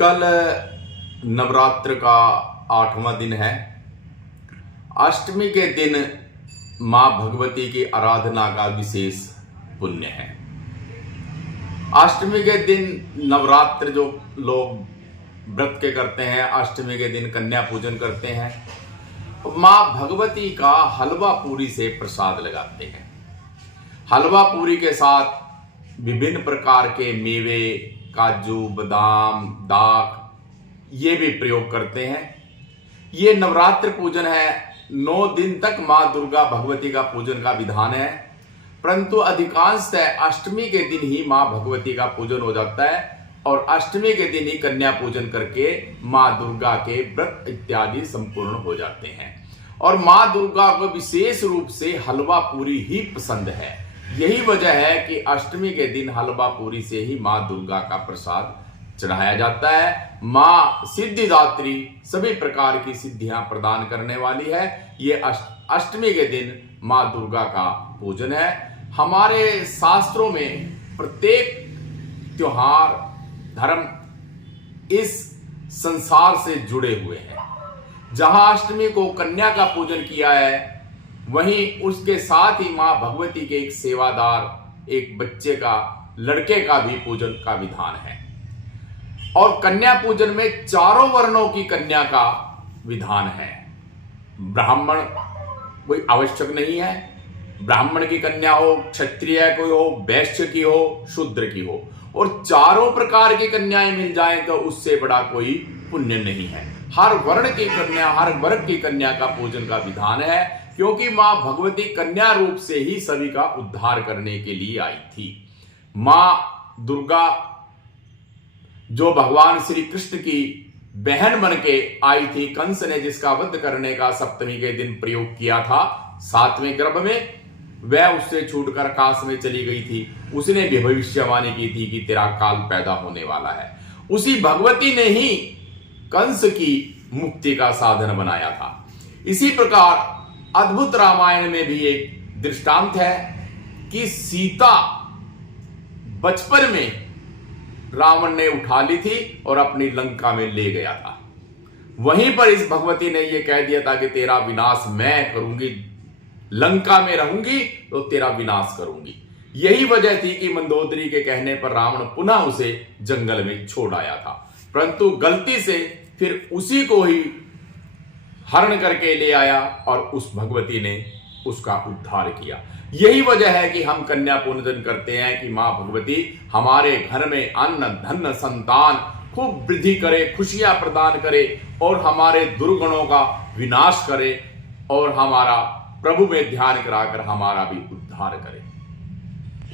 कल नवरात्र का 8वां दिन है। अष्टमी के दिन मां भगवती की आराधना का विशेष पुण्य है। अष्टमी के दिन नवरात्र जो लोग व्रत के करते हैं, अष्टमी के दिन कन्या पूजन करते हैं, मां भगवती का हलवा पूरी से प्रसाद लगाते हैं। हलवा पूरी के साथ विभिन्न प्रकार के मेवे, काजू, बादाम, दाख ये भी प्रयोग करते हैं। ये नवरात्र पूजन है। 9 दिन तक मां दुर्गा भगवती का पूजन का विधान है, परंतु अधिकांशतः अष्टमी के दिन ही मां भगवती का पूजन हो जाता है और अष्टमी के दिन ही कन्या पूजन करके मां दुर्गा के व्रत इत्यादि संपूर्ण हो जाते हैं। और मां दुर्गा को विशेष रूप से हलवा पूरी ही पसंद है। यही वजह है कि अष्टमी के दिन हलवा पूरी से ही मां दुर्गा का प्रसाद चढ़ाया जाता है। मां सिद्धिदात्री, सभी प्रकार की सिद्धियां प्रदान करने वाली है। ये अष्टमी के दिन मां दुर्गा का पूजन है। हमारे शास्त्रों में प्रत्येक त्योहार, धर्म इस संसार से जुड़े हुए हैं। जहां अष्टमी को कन्या का पूजन किया है, वहीं उसके साथ ही मां भगवती के एक सेवादार, एक बच्चे का, लड़के का भी पूजन का विधान है। और कन्या पूजन में चारों वर्णों की कन्या का विधान है। ब्राह्मण कोई आवश्यक नहीं है। ब्राह्मण की कन्या हो, क्षत्रिय कोई हो, वैश्य की हो, शूद्र की हो, और चारों प्रकार की कन्याएं मिल जाएं तो उससे बड़ा कोई पुण्य नहीं है। हर वर्ण की कन्या, हर वर्ग की कन्या का पूजन का विधान है, क्योंकि मां भगवती कन्या रूप से ही सभी का उद्धार करने के लिए आई थी। मां दुर्गा जो भगवान श्री कृष्ण की बहन बन के आई थी, कंस ने जिसका वध करने का सप्तमी के दिन प्रयोग किया था 7वें गर्भ में, वह उससे छूटकर आकाश में चली गई थी। उसने भी भविष्यवाणी की थी कि तेरा काल पैदा होने वाला है। उसी भगवती ने ही कंस की मुक्ति का साधन बनाया था। इसी प्रकार अद्भुत रामायण में भी एक दृष्टांत है कि सीता बचपन में रावण ने उठा ली थी और अपनी लंका में ले गया था। वहीं पर इस भगवती ने यह कह दिया था कि तेरा विनाश मैं करूंगी, लंका में रहूंगी तो तेरा विनाश करूंगी। यही वजह थी कि मंदोदरी के कहने पर रावण पुनः उसे जंगल में छोड़ आया था, परंतु गलती से फिर उसी को ही हरण करके ले आया और उस भगवती ने उसका उद्धार किया। यही वजह है कि हम कन्या पूजन करते हैं कि मां भगवती हमारे घर में अन्न, धन, संतान खूब वृद्धि करे, खुशियां प्रदान करे और हमारे दुर्गुणों का विनाश करे और हमारा प्रभु में ध्यान कराकर हमारा भी उद्धार करे।